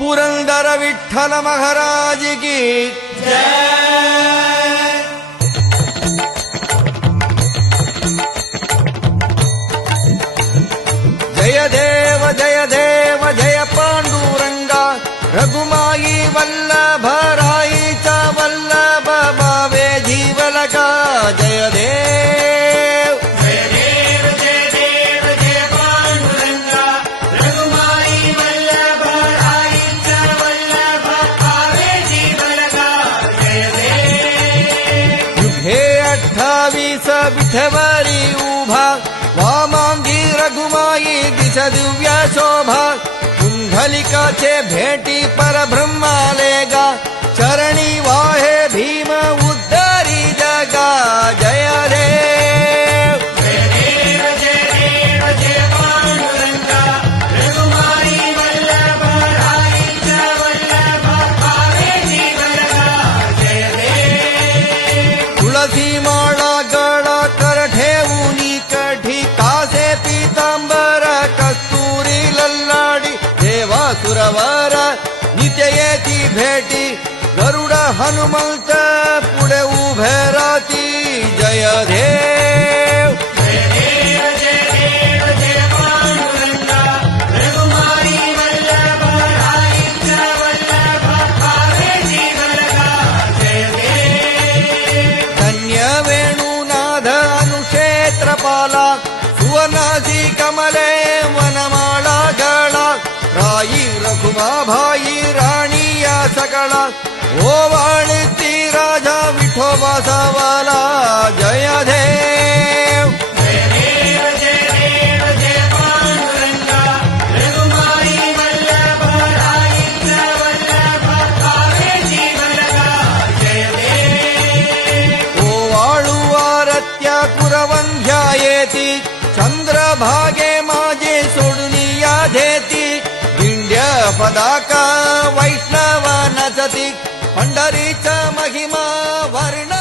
पुरंदर विठ्ठल महाराज की जय देव जय देव जय पांडुरंगा रघुमाई वल्लभ राईचा वल्लभ भावे जीवलका जय देव जय देव जय देव जय पांडुरंगा रघुमाई वल्लभ राईचा वल्लभ भावे जीवलका जय देव युगे 28 विठवरी उभा वामांगी रघुमाई दिस दिव्य शोभा कुंडलिकाचे भेटी परब्रह्मालेगा चरणी वाहे भीम उद्धारी जगा जय देव जय देव जय देव जय पांडुरंगा रघुमाई वल्लभ राईचा वल्लभ भावे जीवलका जय देव तुळसी माळा गळा कर ठेवूनी कठी कासे पीतांबर कस्तुरी लल्लाडी देवा सुरवर नित्य येती भेटी गरुड हनुमंत पुढे उभे राती जय देव जय देव जय देव जय पांडुरंगा रघुमाई वल्लभ राईचा वल्लभ भावे जीवलका जय देव धन्य वेणुनाथ अनुक्षेत्रपाला सुवर्णासी कमले वनमाळा गळा राई रघुमाभाई राणीया सकळा ओवाळती राजा विठोबा सावाला जय देव जय देव जय देव जय पांडुरंगा रघुमाई वल्लभ राईचा वल्लभ भावे जीवलका जय देव ओवाळू आरत्या कुरवंध्या येती चंद्रभागे माझे सोडुनिया धेती दिंड्या पदाका वैष्णव नचती पंढरीचा महिमा वर्ण